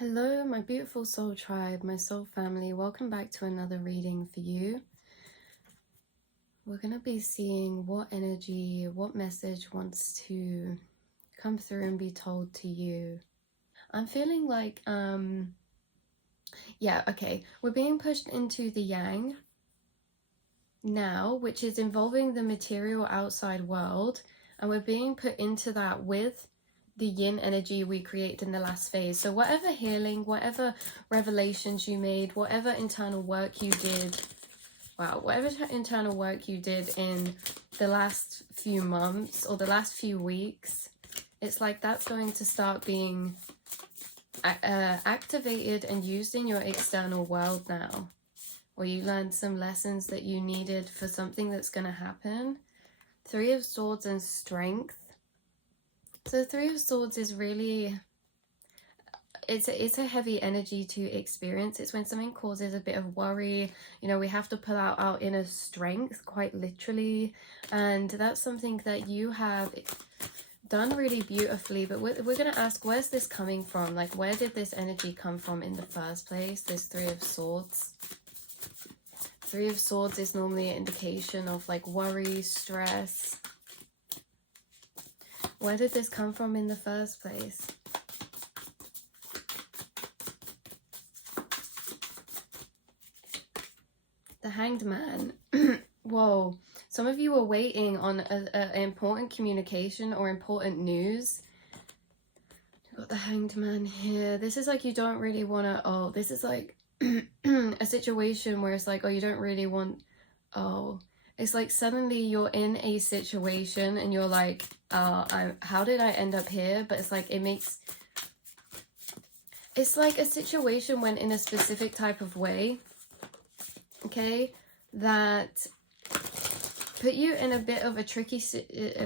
Hello, my beautiful soul tribe, my soul family. Welcome back to another reading for you. We're going to be seeing what energy, what message wants to come through and be told to you. I'm feeling like, we're being pushed into the yang now, which is involving the material outside world, and we're being put into that with the yin energy we created in the last phase. So whatever healing, whatever revelations you made, whatever internal work you did, whatever internal work you did in the last few months or the last few weeks, it's like that's going to start being activated and used in your external world now. Or you learned some lessons that you needed for something that's going to happen. Three of Swords and Strength. So Three of Swords is really, it's a heavy energy to experience. It's when something causes a bit of worry. You know, we have to pull out our inner strength, quite literally. And that's something that you have done really beautifully. But we're going to ask, where's this coming from? Like, where did this energy come from in the first place? This Three of Swords. Three of Swords is normally an indication of like worry, stress. Where did this come from in the first place? The Hanged Man. Whoa. Some of you are waiting on an important communication or important news. You've got the Hanged Man here. This is like you don't really want to... this is like a situation where it's like, you don't really want... It's like suddenly you're in a situation and you're like, how did I end up here? But it's like, it's like a situation when in a specific type of way, okay, that put you in a bit of a tricky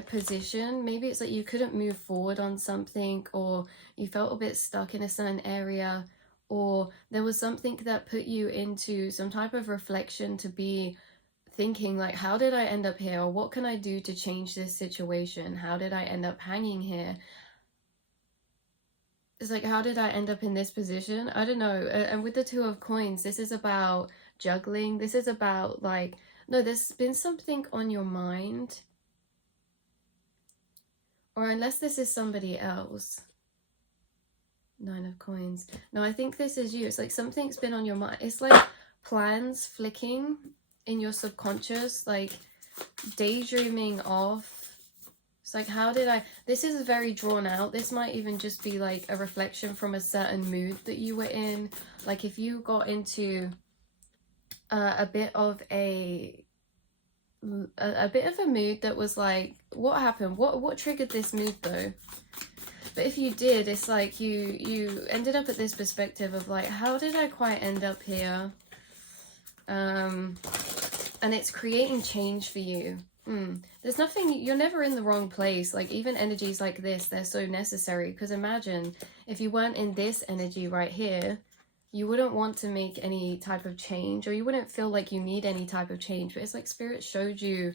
position. Maybe it's like you couldn't move forward on something, or you felt a bit stuck in a certain area, or there was something that put you into some type of reflection to be thinking like, how did I end up here? Or what can I do to change this situation? How did I end up hanging here? It's like, how did I end up in this position? I don't know. And with the Two of Coins, this is about juggling. This is about like, no, there's been something on your mind. Or unless this is somebody else. Nine of Coins. No, I think this is you. It's like something's been on your mind. It's like plans flicking in your subconscious, like daydreaming off. It's like, how did I... This is very drawn out. This might even just be like a reflection from a certain mood that you were in. Like if you got into a bit of a bit of a mood that was like, what happened? What triggered this mood though? But if you did, it's like you ended up at this perspective of like, how did I quite end up here? And it's creating change for you. There's nothing, you're never in the wrong place. Like even energies like this, they're so necessary, because imagine if you weren't in this energy right here, you wouldn't want to make any type of change, or you wouldn't feel like you need any type of change. But it's like Spirit showed you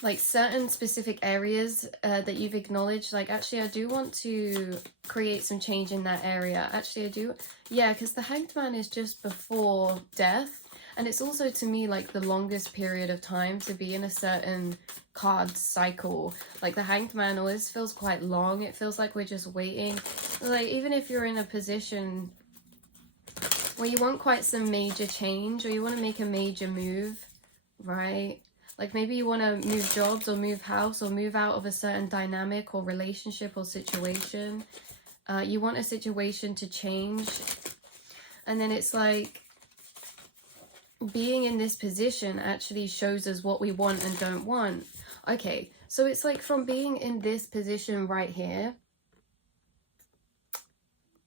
like certain specific areas that you've acknowledged, like, actually I do want to create some change in that area. Actually I do, yeah, because the Hanged Man is just before death. And it's also, to me, like the longest period of time to be in a certain card cycle. Like the Hanged Man always feels quite long. It feels like we're just waiting. Like even if you're in a position where you want quite some major change, or you want to make a major move, right? Like maybe you want to move jobs or move house or move out of a certain dynamic or relationship or situation. You want a situation to change. And then it's like, being in this position actually shows us what we want and don't want. Okay, so it's like from being in this position right here,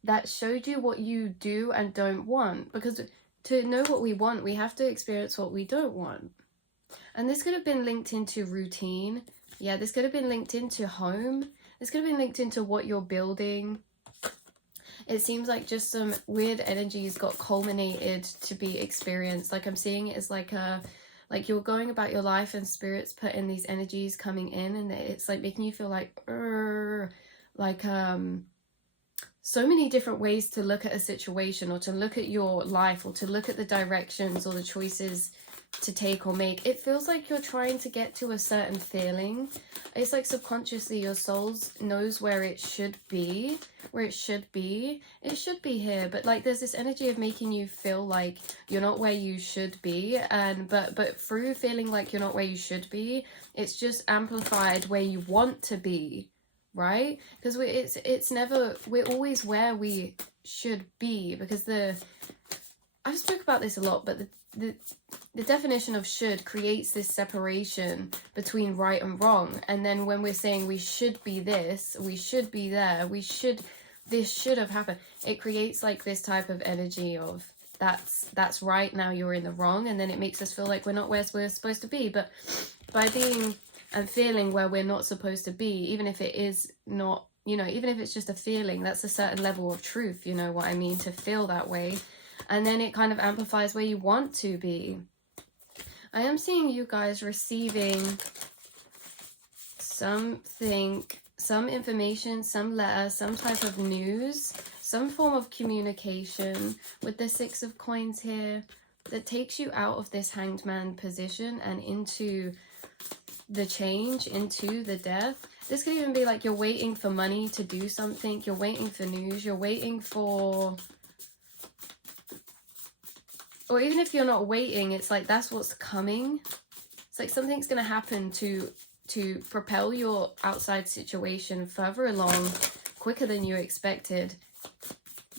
that showed you what you do and don't want. Because to know what we want, we have to experience what we don't want. And this could have been linked into routine. Yeah, this could have been linked into home. This could have been linked into what you're building. It seems like just some weird energies got culminated to be experienced. Like I'm seeing it as like you're going about your life and Spirit's putting these energies coming in, and it's like making you feel like so many different ways to look at a situation, or to look at your life, or to look at the directions or the choices to take or make. It feels like you're trying to get to a certain feeling. It's like subconsciously your soul knows where it should be, it should be here, but like there's this energy of making you feel like you're not where you should be, and but through feeling like you're not where you should be, it's just amplified where you want to be, right? Because we're always where we should be, because I've spoke about this a lot, but the definition of should creates this separation between right and wrong. And then when we're saying we should be this, we should be there, this should have happened, it creates like this type of energy of that's right, now you're in the wrong. And then it makes us feel like we're not where we're supposed to be. But by being and feeling where we're not supposed to be, even if it is not, you know, even if it's just a feeling, that's a certain level of truth, you know what I mean, to feel that way. And then it kind of amplifies where you want to be. I am seeing you guys receiving something, some information, some letter, some type of news, some form of communication with the Six of Coins here that takes you out of this Hanged Man position and into the change, into the death. This could even be like you're waiting for money to do something, you're waiting for news, you're waiting for... Or even if you're not waiting, it's like that's what's coming. It's like something's going to happen to propel your outside situation further along quicker than you expected.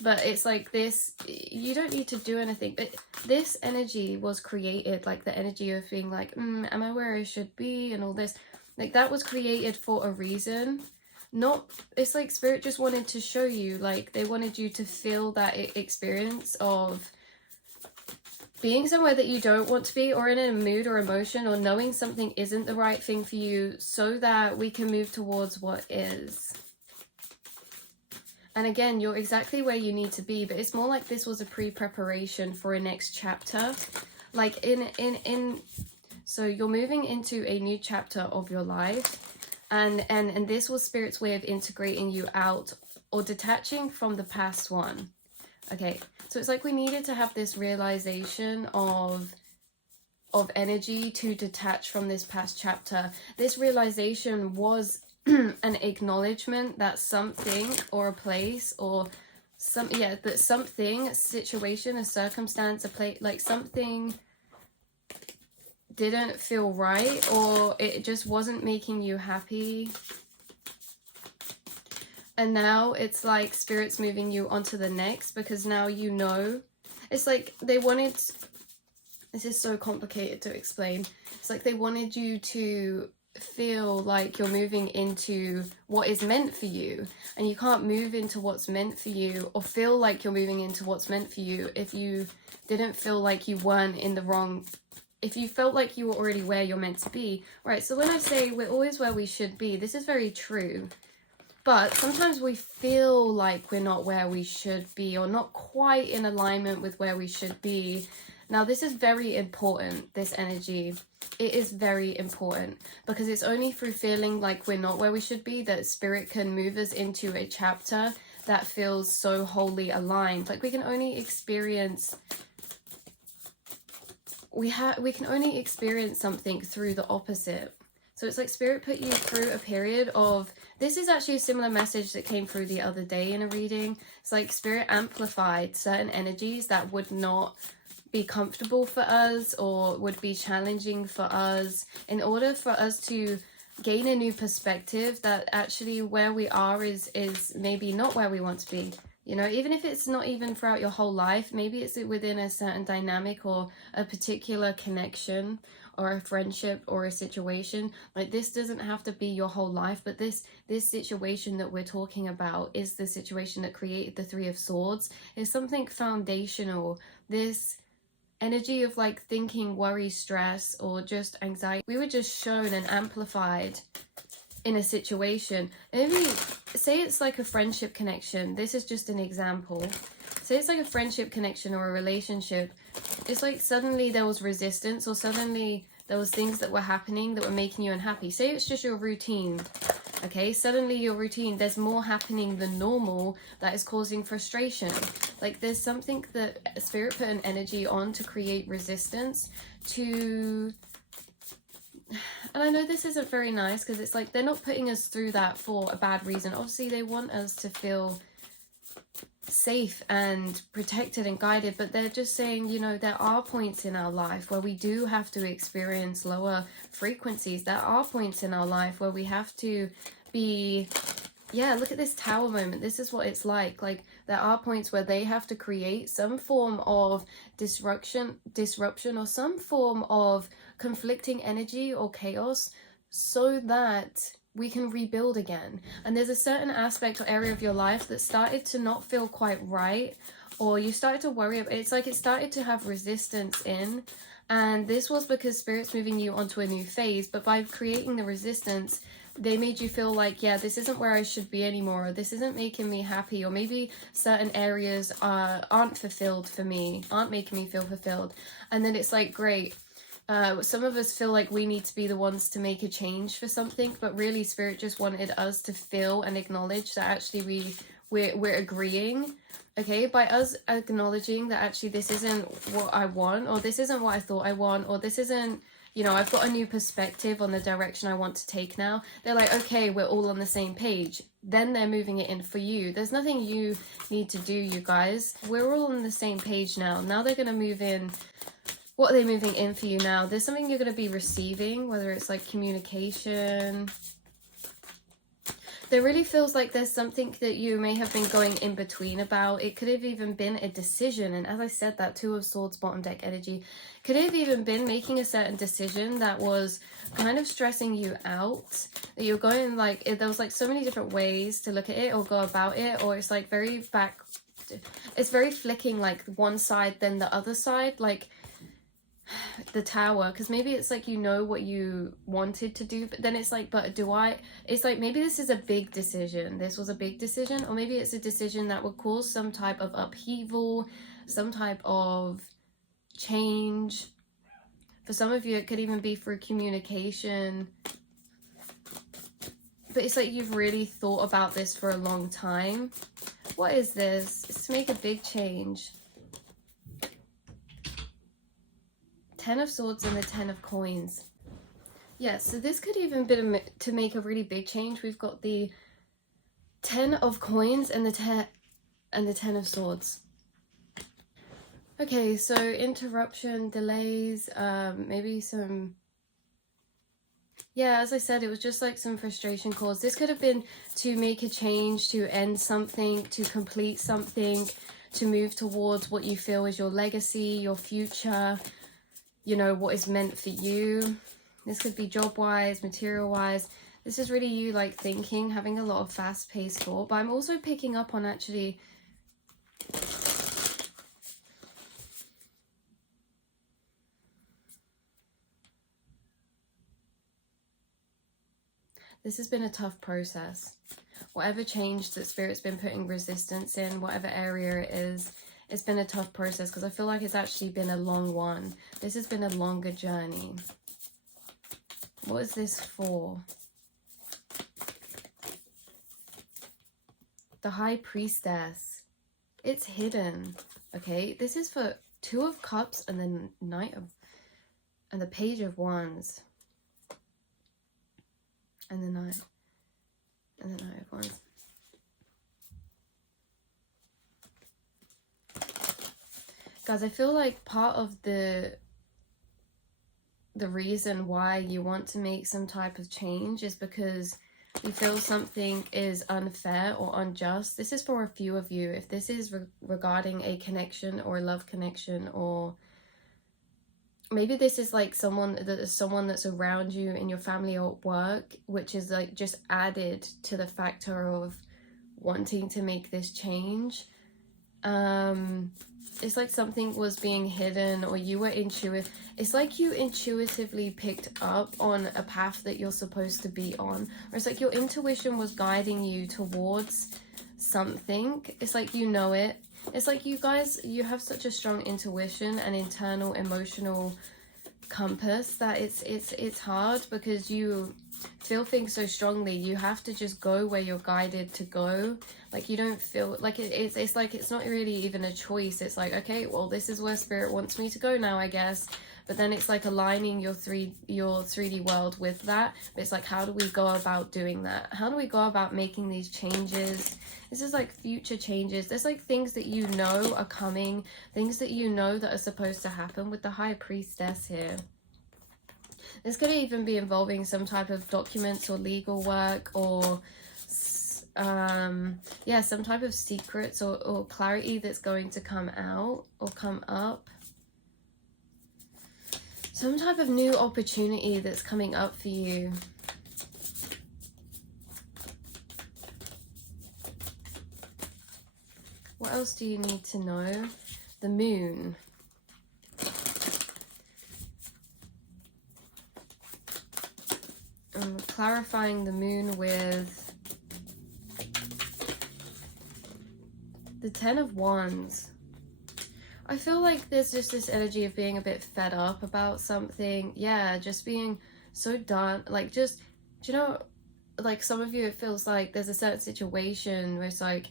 But it's like this, you don't need to do anything. But this energy was created, like the energy of being like, am I where I should be, and all this. Like that was created for a reason. Not, it's like Spirit just wanted to show you, like they wanted you to feel that experience of being somewhere that you don't want to be, or in a mood or emotion, or knowing something isn't the right thing for you, so that we can move towards what is. And again, you're exactly where you need to be, but it's more like this was a pre-preparation for a next chapter. Like so you're moving into a new chapter of your life, and this was Spirit's way of integrating you out or detaching from the past one. Okay, so it's like we needed to have this realization of energy to detach from this past chapter. This realization was an acknowledgement that something or a place or that something, a situation, a circumstance, a place, like something didn't feel right, or it just wasn't making you happy. And now it's like Spirit's moving you onto the next, because now you know. It's like they wanted, this is so complicated to explain. It's like they wanted you to feel like you're moving into what is meant for you. And you can't move into what's meant for you, or feel like you're moving into what's meant for you, if you didn't feel like you weren't in the wrong, if you felt like you were already where you're meant to be. Right, so when I say we're always where we should be, this is very true. But sometimes we feel like we're not where we should be, or not quite in alignment with where we should be. Now, this is very important, this energy. It is very important, because it's only through feeling like we're not where we should be that Spirit can move us into a chapter that feels so wholly aligned. Like we can only experience... we can only experience something through the opposite. So it's like Spirit put you through a period of... This is actually a similar message that came through the other day in a reading. It's like Spirit amplified certain energies that would not be comfortable for us, or would be challenging for us, in order for us to gain a new perspective that actually where we are is maybe not where we want to be. You know, even if it's not even throughout your whole life, maybe it's within a certain dynamic or a particular connection or a friendship or a situation. Like this doesn't have to be your whole life, but this situation that we're talking about is the situation that created the Three of Swords. Is something foundational. This energy of like thinking, worry, stress, or just anxiety, we were just shown and amplified in a situation. Maybe say it's like a friendship connection. This is just an example. Say it's like a friendship connection or a relationship. It's like suddenly there was resistance, or suddenly there was things that were happening that were making you unhappy. Say it's just your routine. Okay, suddenly your routine, there's more happening than normal that is causing frustration. Like there's something that spirit put an energy on to create resistance to, and I know this isn't very nice because it's like they're not putting us through that for a bad reason. Obviously they want us to feel safe and protected and guided, but they're just saying, you know, there are points in our life where we do have to experience lower frequencies. There are points in our life where we have to be, yeah, look at this tower moment. This is what it's like there are points where they have to create some form of disruption or some form of conflicting energy or chaos so that we can rebuild again. And there's a certain aspect or area of your life that started to not feel quite right, or you started to worry about it. It's like it started to have resistance in, and this was because spirit's moving you onto a new phase. But by creating the resistance, they made you feel like, yeah, this isn't where I should be anymore, or this isn't making me happy, or maybe certain areas aren't fulfilled for me, aren't making me feel fulfilled. And then it's like, great, some of us feel like we need to be the ones to make a change for something, but really spirit just wanted us to feel and acknowledge that actually we're agreeing, okay, by us acknowledging that actually this isn't what I want, or this isn't what I thought I want, or this isn't, you know, I've got a new perspective on the direction I want to take now. They're like, okay, we're all on the same page. Then they're moving it in for you. There's nothing you need to do, you guys. We're all on the same page now. Now they're going to move in. What are they moving in for you now? There's something you're going to be receiving, whether it's like communication. There really feels like there's something that you may have been going in between about. It could have even been a decision. And as I said, that Two of Swords bottom deck energy could have even been making a certain decision that was kind of stressing you out. That you're going like, there was like so many different ways to look at it or go about it. Or it's like very back, it's very flicking like one side then the other side. Like the Tower, because maybe it's like, you know what you wanted to do, but then it's like, but do I, it's like maybe this is a big decision, this was a big decision, or maybe it's a decision that would cause some type of upheaval, some type of change. For some of you it could even be through communication, but it's like you've really thought about this for a long time. What is this? It's to make a big change. Ten of Swords and the Ten of Coins. Yeah, so this could even be to make a really big change. We've got the Ten of Coins and the Ten of Swords. Okay, so interruption, delays, maybe some... Yeah, as I said, it was just like some frustration caused. This could have been to make a change, to end something, to complete something, to move towards what you feel is your legacy, your future, you know, what is meant for you. This could be job-wise, material-wise. This is really you like thinking, having a lot of fast-paced thought. But I'm also picking up on actually... This has been a tough process. Whatever change that Spirit's been putting resistance in, whatever area it is, it's been a tough process because I feel like it's actually been a long one. This has been a longer journey. What is this for? The High Priestess. It's hidden. Okay, this is for Two of Cups and the Knight of... and the Page of Wands. And the Knight. And the Knight of Wands. Guys, I feel like part of the reason why you want to make some type of change is because you feel something is unfair or unjust. This is for a few of you. If this is regarding a connection or a love connection, or maybe this is like someone that's around you in your family or at work, which is like just added to the factor of wanting to make this change. It's like something was being hidden, or you were intuitive. It's like you intuitively picked up on a path that you're supposed to be on, or it's like your intuition was guiding you towards something. It's like you know it. It's like you guys, you have such a strong intuition and internal emotional compass that it's hard because you feel things so strongly, you have to just go where you're guided to go. Like you don't feel like it's like it's not really even a choice. It's like, okay, well, this is where spirit wants me to go now, I guess. But then it's like aligning your 3D world with that. But it's like, how do we go about doing that? How do we go about making these changes? This is like future changes. There's like things that you know are coming, things that you know that are supposed to happen with the High Priestess here. This could even be involving some type of documents or legal work, or yeah, some type of secrets or clarity that's going to come out or come up. Some type of new opportunity that's coming up for you. What else do you need to know? The moon. Clarifying the moon with the Ten of Wands. I feel like there's just this energy of being a bit fed up about something. Yeah, just being so done. Like, just, do you know, like some of you, it feels like there's a certain situation where it's like,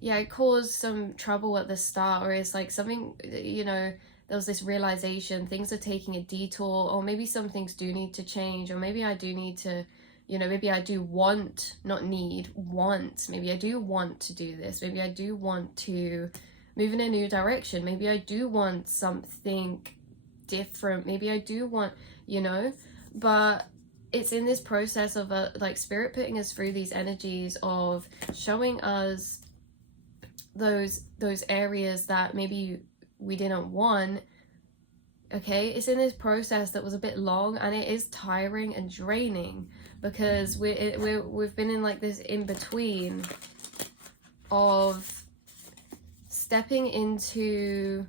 yeah, it caused some trouble at the start, or it's like something, you know, there was this realization, things are taking a detour, or maybe some things do need to change, or maybe I do need to, you know, maybe I do want, not need, want, maybe I do want to do this, maybe I do want to move in a new direction, maybe I do want something different, maybe I do want, you know, but it's in this process of like spirit putting us through these energies of showing us those areas that maybe we didn't want. Okay, it's in this process that was a bit long, and it is tiring and draining, because we've been in like this in between of stepping into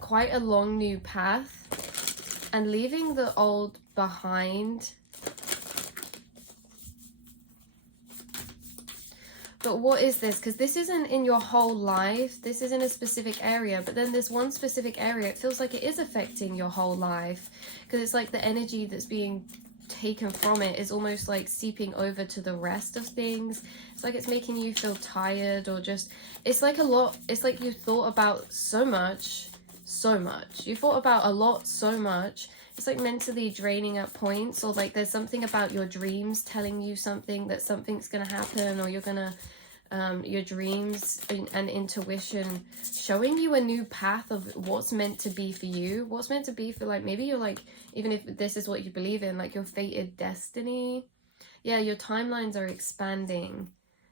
quite a long new path and leaving the old behind. But what is this? Because this isn't in your whole life. This is in a specific area. But then there's one specific area. It feels like it is affecting your whole life. Because it's like the energy that's being taken from it is almost like seeping over to the rest of things. It's like it's making you feel tired, or just, it's like a lot. It's like you thought about so much. You thought about a lot so much. It's like mentally draining at points, or like there's something about your dreams telling you something, that something's going to happen, or you're going to, your dreams and intuition showing you a new path of what's meant to be for you, what's meant to be for, like, maybe you're like, even if this is what you believe in, like your fated destiny. Yeah, your timelines are expanding.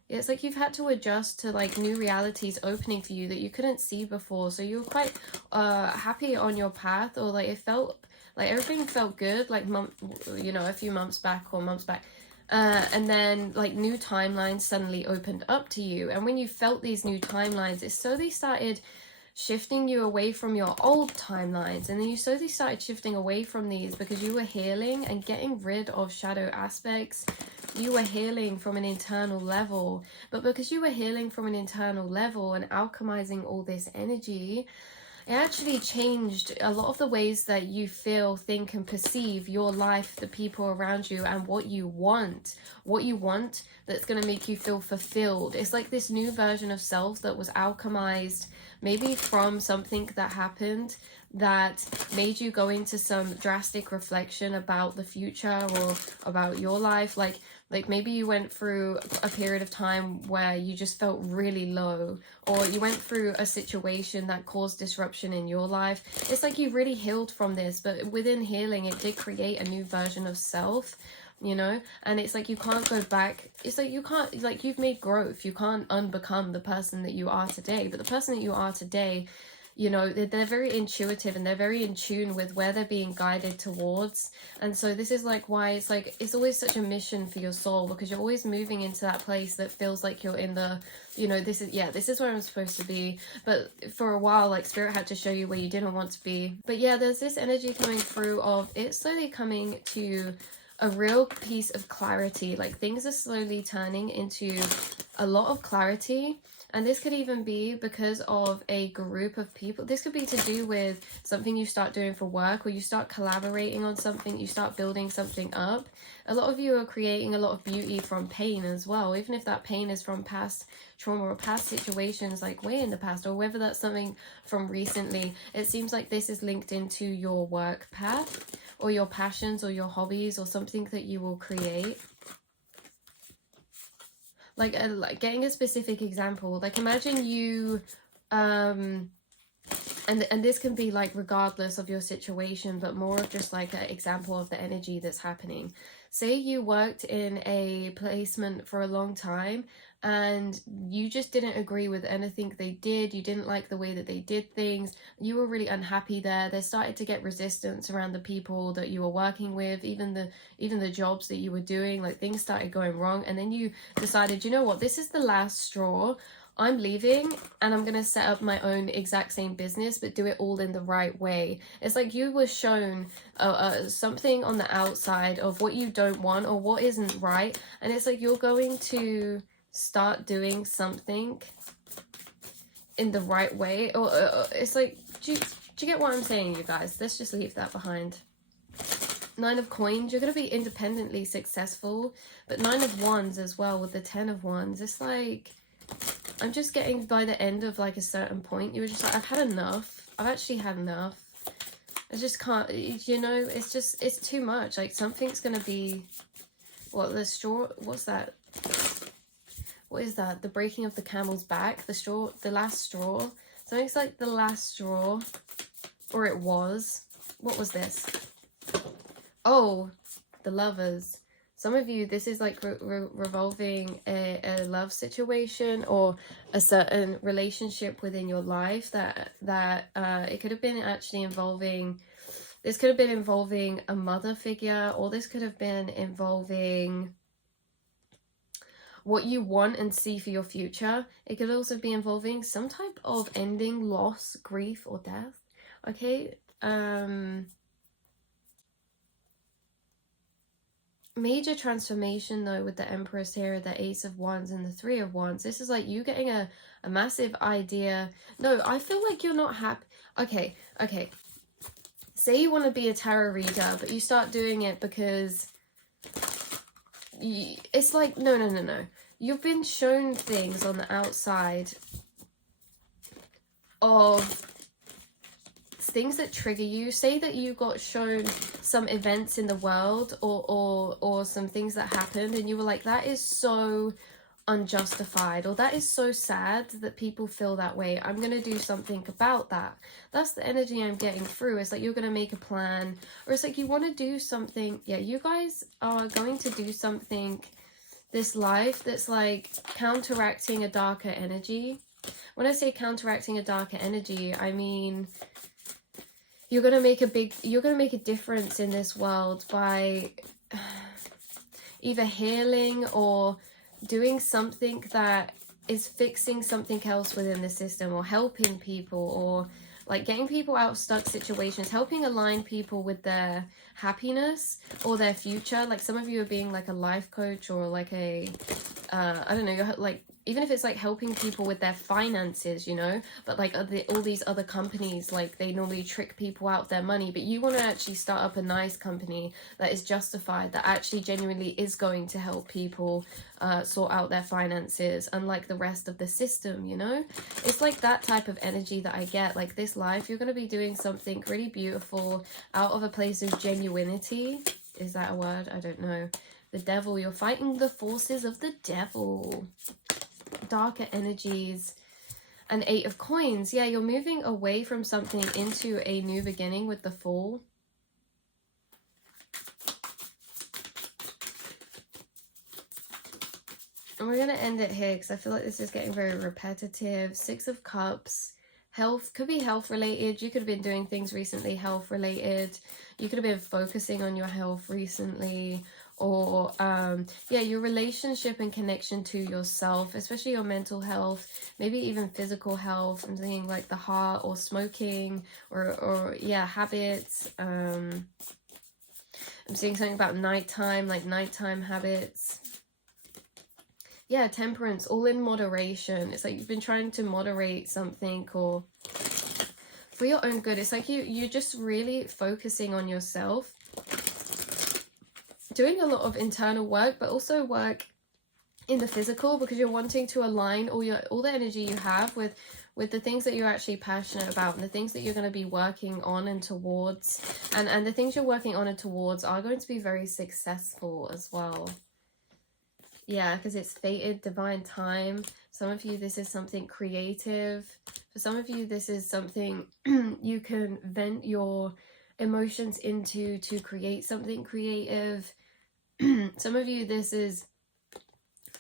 It's like you've had to adjust to like new realities opening for you that you couldn't see before. So you were quite happy on your path, or like it felt like everything felt good, like you know, a few months back or months back, and then like new timelines suddenly opened up to you. And when you felt these new timelines, it slowly started shifting you away from your old timelines, and then you slowly started shifting away from these because you were healing and getting rid of shadow aspects. You were healing from an internal level, but because you were healing from an internal level and alchemizing all this energy, it actually changed a lot of the ways that you feel, think, and perceive your life, the people around you, and what you want that's going to make you feel fulfilled. It's like this new version of self that was alchemized, maybe from something that happened that made you go into some drastic reflection about the future or about your life. Like maybe you went through a period of time where you just felt really low, or you went through a situation that caused disruption in your life. It's like you really healed from this, but within healing, it did create a new version of self, you know? And it's like you can't go back. It's like you can't, like, you've made growth. You can't unbecome the person that you are today, but the person that you are today, you know, they're very intuitive and they're very in tune with where they're being guided towards. And so this is like why it's like it's always such a mission for your soul, because you're always moving into that place that feels like you're in the, you know, this is where I'm supposed to be. But for a while, like, spirit had to show you where you didn't want to be. But yeah, there's this energy coming through of it slowly coming to a real piece of clarity. Like, things are slowly turning into a lot of clarity. And this could even be because of a group of people. This could be to do with something you start doing for work, or you start collaborating on something, you start building something up. A lot of you are creating a lot of beauty from pain as well, even if that pain is from past trauma or past situations like way in the past, or whether that's something from recently. It seems like this is linked into your work path, or your passions, or your hobbies, or something that you will create. Like getting a specific example, like imagine you and this can be like regardless of your situation, but more of just like an example of the energy that's happening. Say you worked in a placement for a long time and you just didn't agree with anything they did. You didn't like the way that they did things. You were really unhappy there. They started to get resistance around the people that you were working with, even the jobs that you were doing. Like things started going wrong, and then you decided, you know what, this is the last straw. I'm leaving and I'm going to set up my own exact same business, but do it all in the right way. It's like you were shown something on the outside of what you don't want or what isn't right. And it's like you're going to start doing something in the right way. Or it's like, do you get what I'm saying, you guys? Let's just leave that behind. 9 of Coins, you're going to be independently successful. But 9 of Wands as well with the 10 of Wands. It's like, I'm just getting by the end of like a certain point, you were just like, I've had enough. I've actually had enough. I just can't, you know, it's too much. Like something's going to be, what, the straw, what's that? What is that? The breaking of the camel's back, the straw, the last straw. Something's like the last straw, or it was. What was this? Oh, the Lovers. Some of you, this is like revolving a love situation or a certain relationship within your life that it could have been actually involving, this could have been involving a mother figure, or this could have been involving what you want and see for your future. It could also be involving some type of ending, loss, grief, or death. Okay, major transformation though with the Empress here, the Ace of Wands and the 3 of Wands. This is like you getting a massive idea. No, I feel like you're not happy. Okay, say you want to be a tarot reader, but you start doing it because it's like, no. You've been shown things on the outside of things that trigger you. Say that you got shown some events in the world or some things that happened and you were like, that is so unjustified, or that is so sad that people feel that way. I'm going to do something about that. That's the energy I'm getting through. It's like you're going to make a plan, or it's like you want to do something. Yeah, you guys are going to do something this life that's like counteracting a darker energy. When I say counteracting a darker energy, I mean you're going to make a difference in this world by either healing or doing something that is fixing something else within the system, or helping people, or like getting people out of stuck situations, helping align people with their happiness or their future. Like some of you are being like a life coach, or like a I don't know, you're like, even if it's like helping people with their finances, you know, but like all these other companies, like they normally trick people out of their money, but you want to actually start up a nice company that is justified, that actually genuinely is going to help people sort out their finances, unlike the rest of the system, you know. It's like that type of energy that I get. Like this life, you're going to be doing something really beautiful out of a place of genuinity. Is that a word? I don't know. The devil, you're fighting the forces of the devil. Darker energies. And 8 of Coins. Yeah, you're moving away from something into a new beginning with the Fool. And we're going to end it here because I feel like this is getting very repetitive. 6 of Cups. Health, could be health related. You could have been doing things recently health related. You could have been focusing on your health recently. Or yeah, your relationship and connection to yourself, especially your mental health, maybe even physical health. I'm thinking like the heart, or smoking, or yeah, habits. I'm seeing something about nighttime, like nighttime habits. yeah, temperance, all in moderation. It's like you've been trying to moderate something, or for your own good. It's like you're just really focusing on yourself, doing a lot of internal work, but also work in the physical, because you're wanting to align all the energy you have with the things that you're actually passionate about, and the things that you're going to be working on and towards, and the things you're working on and towards are going to be very successful as well. Yeah, because it's fated, divine time. Some of you, this is something creative. For some of you, this is something you can vent your emotions into to create something creative. Some of you, this is,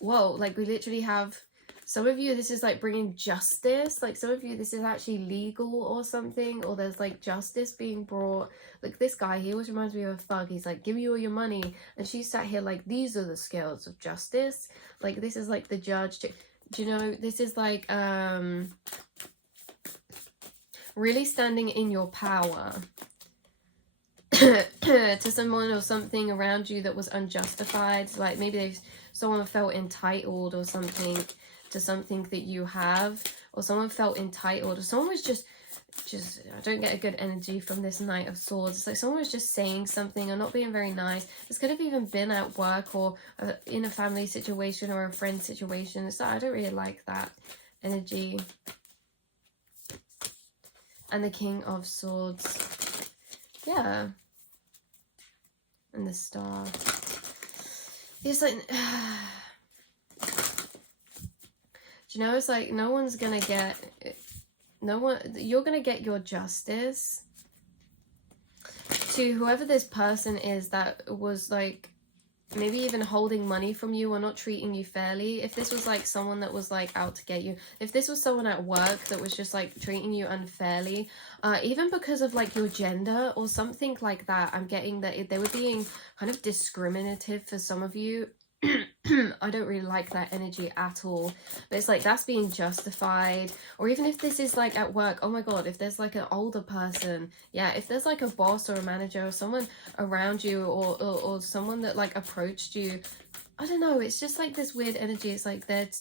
whoa, like we literally have, some of you, this is like bringing justice. Like some of you, this is actually legal or something, or there's like justice being brought. Like this guy, he always reminds me of a thug. He's like, give me all your money. And she sat here like, these are the scales of justice. Like this is like the judge. Do you know, this is like really standing in your power to someone or something around you that was unjustified. Like maybe someone felt entitled or something to something that you have, or someone felt entitled, or someone was just I don't get a good energy from this Knight of Swords. It's like someone was just saying something or not being very nice. This could have even been at work, or in a family situation, or a friend situation. So I don't really like that energy. And the King of Swords, yeah, and the Star. It's like do you know, it's like no one's gonna get, you're gonna get your justice to whoever this person is that was like maybe even holding money from you or not treating you fairly. If this was like someone that was like out to get you, if this was someone at work that was just like treating you unfairly, even because of like your gender or something like that, I'm getting that they were being kind of discriminative for some of you. I don't really like that energy at all, but it's like that's being justified. Or even if this is like at work, oh my god, if there's like an older person, yeah, if there's like a boss or a manager or someone around you, or someone that like approached you, I don't know, it's just like this weird energy. It's like it's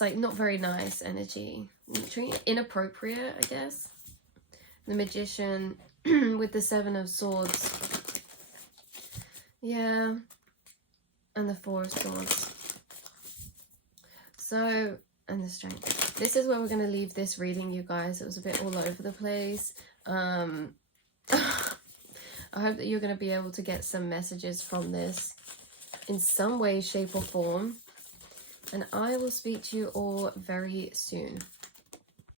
like not very nice energy, inappropriate, I guess. The Magician with the Seven of Swords, yeah, and the Four of Swords. So, and the Strength. This is where we're going to leave this reading, you guys. It was a bit all over the place. I hope that you're going to be able to get some messages from this in some way, shape or form. And I will speak to you all very soon.